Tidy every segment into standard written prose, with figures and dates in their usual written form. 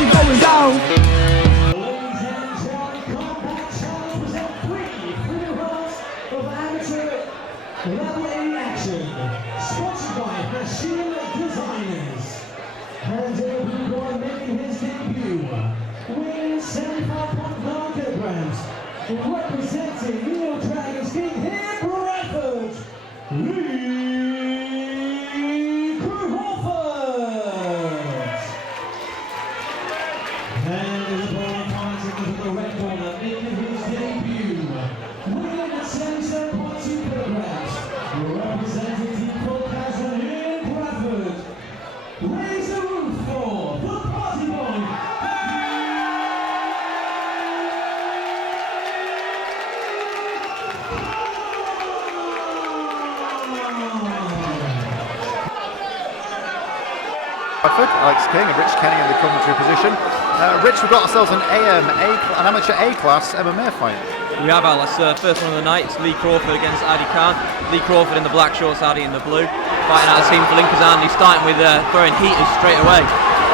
she going down. Grappling action, sponsored by Fulinkazan. Herndon Blue Boy making his debut, weighing 75.9 kilograms, representing Neo Dragons King here, Bradford, Crawford. And his opponent fighting into the red corner, making his debut, weighing 77.2 kilograms. Representing Team Fulinkazan here in Bradford. Raise the roof for the party boy. Bradford, Alex King and Rich Kenny in the commentary position. Rich, we've got ourselves an amateur A-class MMA fight. We have, Al. That's the first one of the night. It's Lee Crawford against Addy Khan. Lee Crawford in the black shorts, Addy in the blue. Fighting out of team Fulinkazan. He's starting with throwing heaters straight away.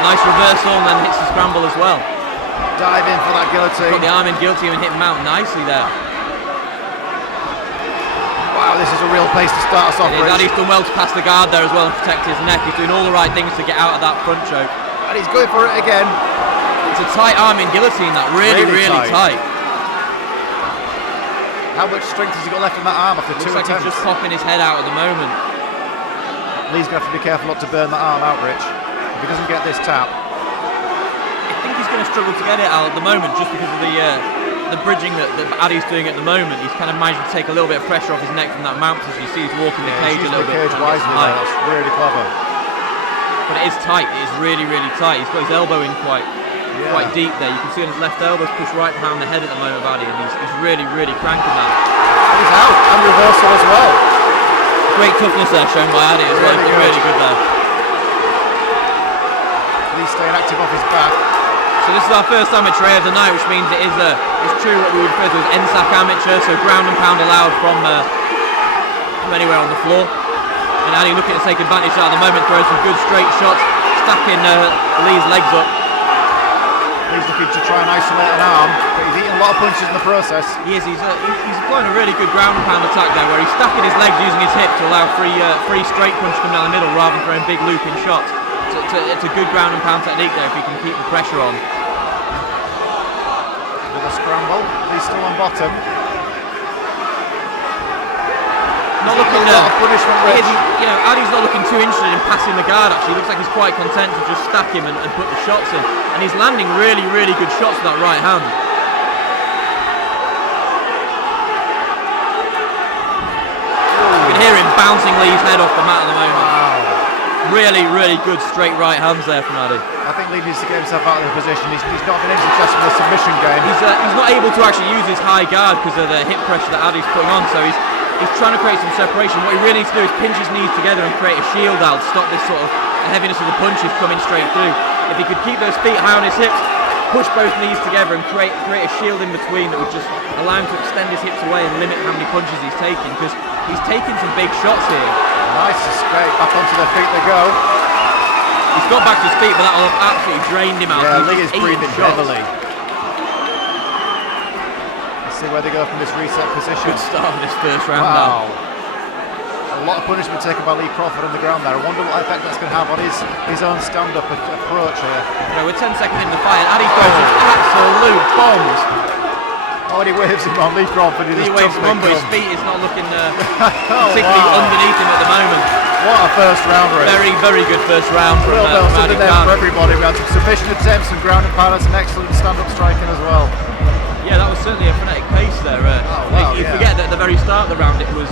Nice reversal and then hits the scramble as well. Dive in for that guillotine. Got the arm in guillotine and hit him out nicely there. Wow, this is a real place to start us off. Addy's done well to pass the guard there as well and protect his neck. He's doing all the right things to get out of that front choke. And he's going for it again. It's a tight arm in guillotine, that really tight. How much strength has he got left in that arm after two Looks like attempts? he's just popping his head out at the moment. Lee's going to have to be careful not to burn that arm out, Rich. If he doesn't get this tap. I think he's going to struggle to get it out at the moment just because of the bridging that Addy's doing at the moment. He's kind of managed to take a little bit of pressure off his neck from that mount, as you see he's walking the cage a little bit. Cage wisely, that's really clever. But it is tight, it is really tight. He's got his elbow in quite deep there. You can see on his left elbow's pushed right behind the head at the moment of Addy, and he's really cranking that. He's out, and reversal as well. Great toughness there shown by Addy as well. Really good there. He's staying active off his back. So this is our first amateur of the night, which means it's true what we would refer to as NSAC amateur, so ground and pound allowed from anywhere on the floor. And Addy looking to take advantage of that at the moment, throws some good straight shots, stacking Lee's legs up. He's looking to try and isolate an arm, but he's eating a lot of punches in the process. He is. He's applying a really good ground and pound attack there, where he's stacking his legs using his hip to allow free straight punch to come down the middle rather than throwing big looping shots. It's a good ground and pound technique there if you can keep the pressure on. With a scramble, he's still on bottom. Not looking a lot of punishment, Rich. Addy's not looking too interested in passing the guard actually. He looks like he's quite content to just stack him and put the shots in. And he's landing really good shots with that right hand. You can hear him bouncing Lee's head off the mat at the moment. Wow. Really good straight right hands there from Addy. I think Lee needs to get himself out of the position. He's not been successful in the submission game. He's not able to actually use his high guard because of the hip pressure that Addy's putting on, so he's trying to create some separation. What he really needs to do is pinch his knees together and create a shield out to stop this sort of heaviness of the punches coming straight through. If he could keep those feet high on his hips, push both knees together and create a shield in between that would just allow him to extend his hips away and limit how many punches he's taking, because he's taking some big shots here. Nice escape, back onto their feet they go. He's got back to his feet, but that absolutely drained him out. Yeah, Lee is breathing shots. heavily. Let's see where they go from this reset position. Good start of this first round. Wow. A lot of punishment taken by Lee Crawford on the ground there. I wonder what effect that's going to have on his own stand-up approach here. We're 10 seconds into the fight, and Addy throws absolute bombs. Oh, and he waves him on. Lee Crawford. He waves him on, but his feet is not looking particularly underneath him at the moment. What a first round, Rick. Very good first round from Addy Khan. For everybody. We had some submission attempts, some ground and pound, and some excellent stand-up striking as well. Yeah, that was certainly a frenetic pace there. You forget that at the very start of the round, it was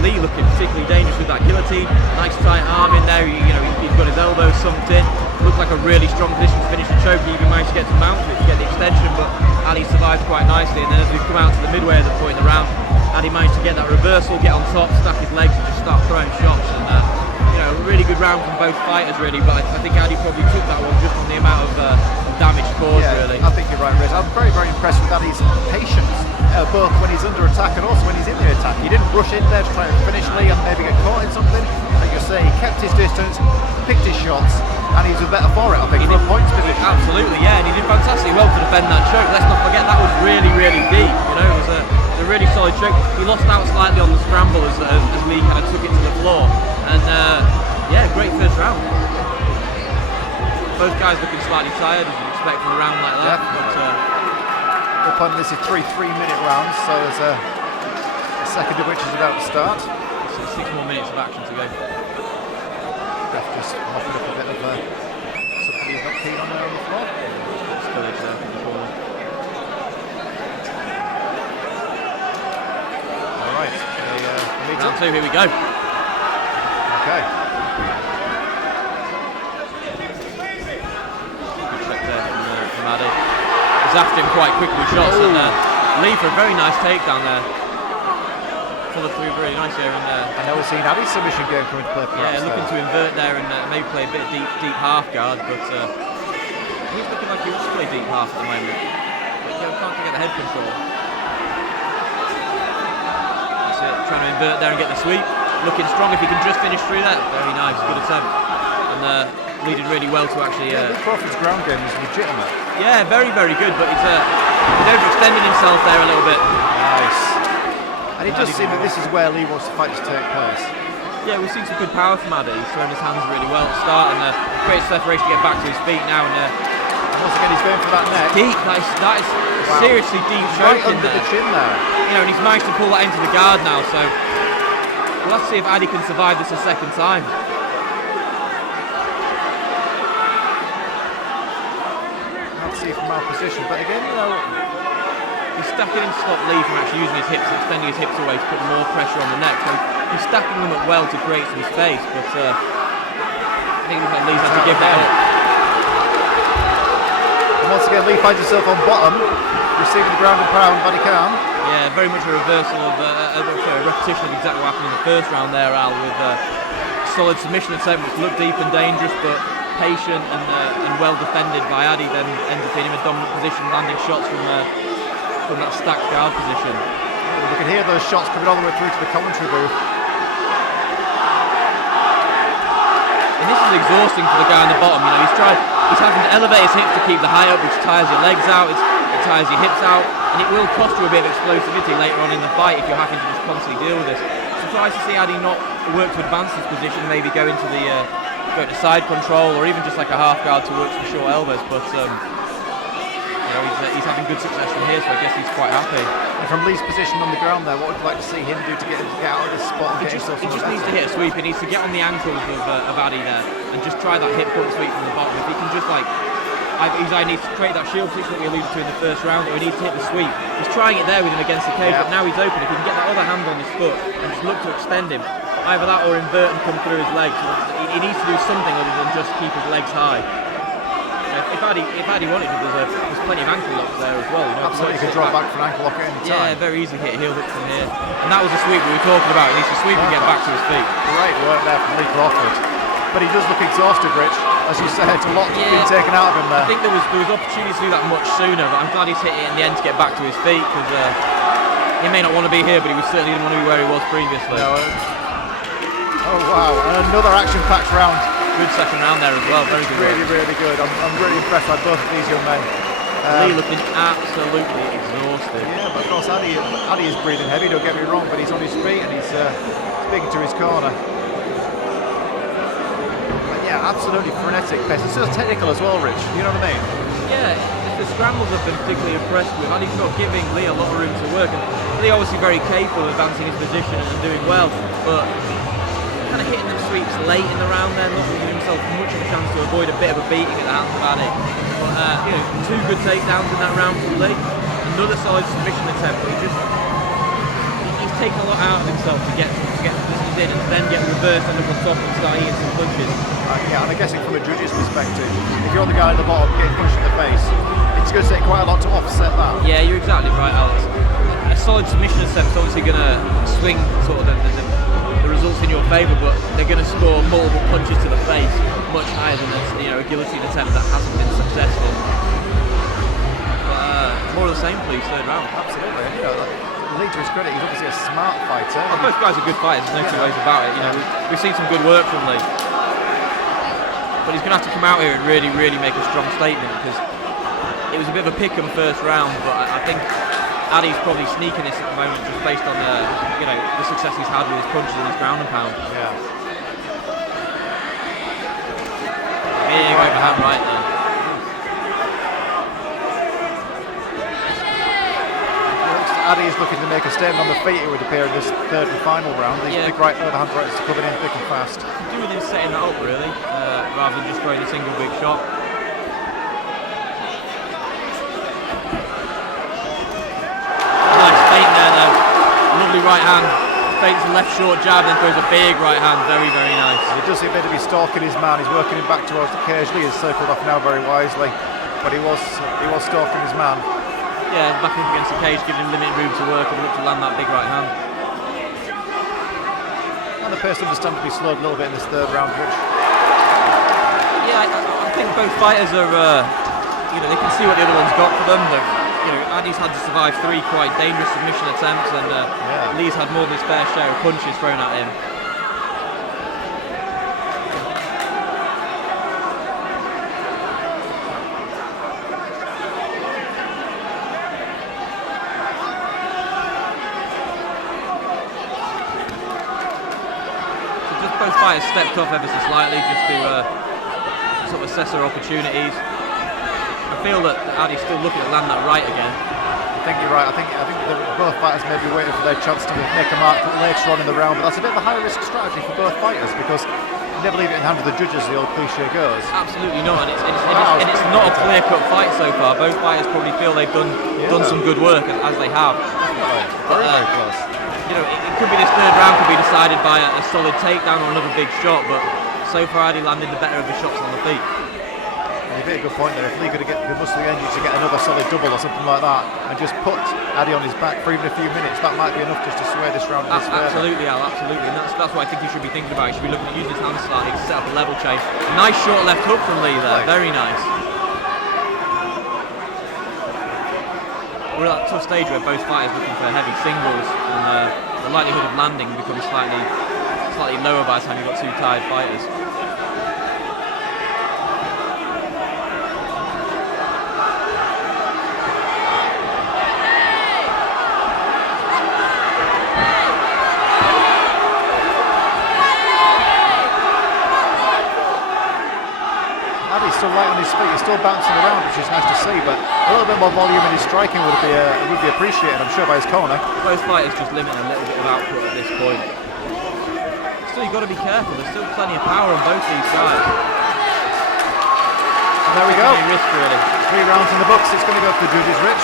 Lee looking particularly dangerous with that guillotine. Nice tight arm in there. He's got his elbows sunked in. Looked like a really strong position to finish the choke. He even managed to get to mount it to get the extension, but Addy survived quite nicely. And then as we come out to the midway of the point in the round, Addy managed to get that reversal, get on top, stack his legs, and just start throwing shots. And a really good round from both fighters, really. But I think Addy probably took that one just on the amount of damage caused, really. I think you're right, Riz. I'm very impressed with Addy's patience, both when he's under attack and also when he's in the attack. He didn't rush in there to try and finish Lee and maybe get caught in something. Like you say, he kept his distance, picked his shots, and he was better for it, I think, from a points position. Absolutely, yeah, and he did fantastically well to defend that choke. Let's not forget that was really, really deep. You know, it was a really solid choke. He lost out slightly on the scramble as Lee kind of took it to the floor, and yeah, great first round. Both guys looking slightly tired, as you'd expect from a round like that. But we're playing this is 3 3-minute rounds, so there's a second of which is about to start. So 6 more minutes of action to go. Ref just offered up a bit of something he's not keen on there on the floor. Spillage there from the corner. All right, round 2, here we go. Okay. Good check there from Addy. He's after him quite quickly with shots, and Lee for a very nice takedown there. Followed through very nice there, and I know we've seen Addy's submission game come into play. Yeah, looking to invert there and maybe play a bit of deep half guard, but he's looking like he wants to play deep half at the moment. But can't get the head control. That's it, trying to invert there and get the sweep. Looking strong if he can just finish through that. Very nice, good attempt. And Lee did really well to actually... Crawford's ground game is legitimate. Yeah, very, very good, but he's overextending himself there a little bit. Nice. And it does seem that this is where Lee wants the fight to take place. Yeah, we've seen some good power from Addy. He's thrown his hands really well at the start, and great separation to get back to his feet now. And once again, he's going for that neck. Deep, that is wow. Seriously deep right choke under the chin there. You know, and he's managed to pull that into the guard now. So we'll have to see if Addy can survive this a second time. Let's see from our position, but again, you know. He's stacking him to stop Lee from actually using his hips and extending his hips away to put more pressure on the neck. So he's stacking them up well to create some space, but I think Lee's had to give that up. And once again, Lee finds himself on bottom, receiving the ground and pound, but he can. Yeah, very much a reversal of a repetition of exactly what happened in the first round there, Al, with a solid submission attempt which looked deep and dangerous, but patient and well defended by Addy, then ends up being in a dominant position, landing shots from that stacked guard position. We can hear those shots coming all the way through to the commentary booth. And this is exhausting for the guy on the bottom. You know, he's having to elevate his hips to keep the height up, which tires your legs out, it tires your hips out, and it will cost you a bit of explosivity later on in the fight if you're having to just constantly deal with this. Surprised to see Addy not work to advance his position, maybe go into go to side control, or even just like a half guard to work some short elbows, but he's having good success from here, so I guess he's quite happy. And from Lee's position on the ground there, what would you like to see him do to get out of this spot? He just needs to hit a sweep. He needs to get on the ankles of Addy there and just try that hip bump sweep from the bottom. If he can just he needs to create that shield position that we alluded to in the first round, or he needs to hit the sweep. He's trying it there with him against the cage, but now he's open. If he can get that other hand on his foot and just look to extend him, either that or invert and come through his legs. He needs to do something other than just keep his legs high. If Addy wanted to, there's plenty of ankle locks there as well. You know, absolutely, you can drop back for an ankle lock at any time. Yeah, very easy to hit a heel hook from here. And that was the sweep we were talking about. He needs to sweep and get back to his feet. Great work there from Lee Crawford. But he does look exhausted, Rich. As you said, a lot being taken out of him there. I think there was opportunity to do that much sooner, but I'm glad he's hit it in the end to get back to his feet, because he may not want to be here, but he certainly didn't want to be where he was previously. No. Oh wow, and another action-packed round. Good second round there as well, very good. Really, really good. I'm really impressed by both of these young men. Lee looking absolutely exhausted. Yeah, but of course Addy is breathing heavy, don't get me wrong, but he's on his feet and he's speaking to his corner. But yeah, absolutely frenetic pace. It's so technical as well, Rich, you know what I mean? Yeah, the scrambles I've been particularly impressed with. Addy's not giving Lee a lot of room to work, and Lee obviously very capable of advancing his position and doing well, but kind of hitting them sweeps late in the round there, not giving himself much of a chance to avoid a bit of a beating at the hands of Addy. But two good takedowns in that round from Lee. Another solid submission attempt, but he's taken a lot out of himself to get positions in and then get reversed and up on top and start eating some punches. Yeah, and I'm guessing from a judge's perspective, if you're the guy at the bottom getting punched in the face, it's going to take quite a lot to offset that. Yeah, you're exactly right, Alex. A solid submission attempt is obviously going to swing sort of the results in your favour, but they're going to score multiple punches to the face much higher than a guillotine attempt that hasn't been successful. But more of the same, please, third round. Absolutely. Lee, to his credit, he's obviously a smart fighter. Oh, both guys are good fighters, there's no two ways about it. We've seen some good work from Lee. but he's going to have to come out here and really make a strong statement, because it was a bit of a pick 'em first round, but I think Addy's probably sneaking this at the moment just based on the success he's had with his punches and his ground and pound. Yeah. Big overhand right there. Addy's looking to make a statement on the feet, it would appear, in this third and final round. These big right overhand rights coming in thick and fast. Do with him setting that up, really, rather than just throwing a single big shot. Nice feint there, though. Lovely right hand. Feints a left short jab, then throws a big right hand. Very nice. He does seem to be stalking his man. He's working him back towards the cage. Lee has circled off now very wisely, but he was stalking his man. Yeah, back up against the cage, giving him limited room to work and look to land that big right hand. And the pace understandably slowed a little bit in this third round, Rich. Yeah, I think both fighters are, they can see what the other one's got for them. Addy's had to survive 3 quite dangerous submission attempts, and Lee's had more than his fair share of punches thrown at him. Both fighters stepped off ever so slightly just to sort of assess their opportunities. I feel that Addy's still looking to land that right again. I think you're right. I think both fighters may be waiting for their chance to make a mark later on in the round, but that's a bit of a high-risk strategy for both fighters, because you never leave it in the hands of the judges, the old cliche goes. Absolutely not, and it's not a clear-cut fight so far. Both fighters probably feel they've done some good work, as they have. Very close. It could be this third round could be decided by a solid takedown or another big shot, but so far Addy landed the better of the shots on the feet. You made a good point there. If Lee could get the muscle engine to get another solid double or something like that, and just put Addy on his back for even a few minutes, that might be enough just to sway this round. Absolutely, Al, absolutely, and that's what I think he should be thinking about. He should be looking at using his hands slightly to set up a level change. Nice short left hook from Lee there, very nice. We're at that tough stage where both fighters looking for heavy singles, and the likelihood of landing becomes slightly lower by the time you've got 2 tired fighters. Addy's still light on his feet, he's still bouncing around, which is nice to see, but a little bit more volume in his striking would be appreciated, I'm sure, by his corner. Both fighters just limiting a little bit of output at this point. Still, you've got to be careful, there's still plenty of power on both these guys. And there we go. Risk, really. 3 rounds in the books, it's going to go for the judges, Rich.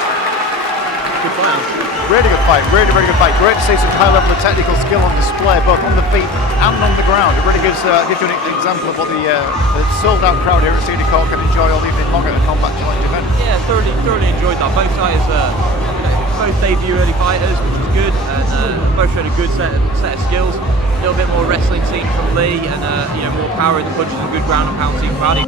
Good fight. Really good fight, really good fight. Great to see some high level of technical skill on display, both on the feet and on the ground. It really gives you an example of what the sold out crowd here at CD Cork can enjoy all evening long at the Combat Challenge event. Yeah, thoroughly enjoyed that. Both guys, both debut early fighters, which was good, and both showed a good set of skills. A little bit more wrestling team from Lee, and more power in the punches and good ground and pound team from Addy.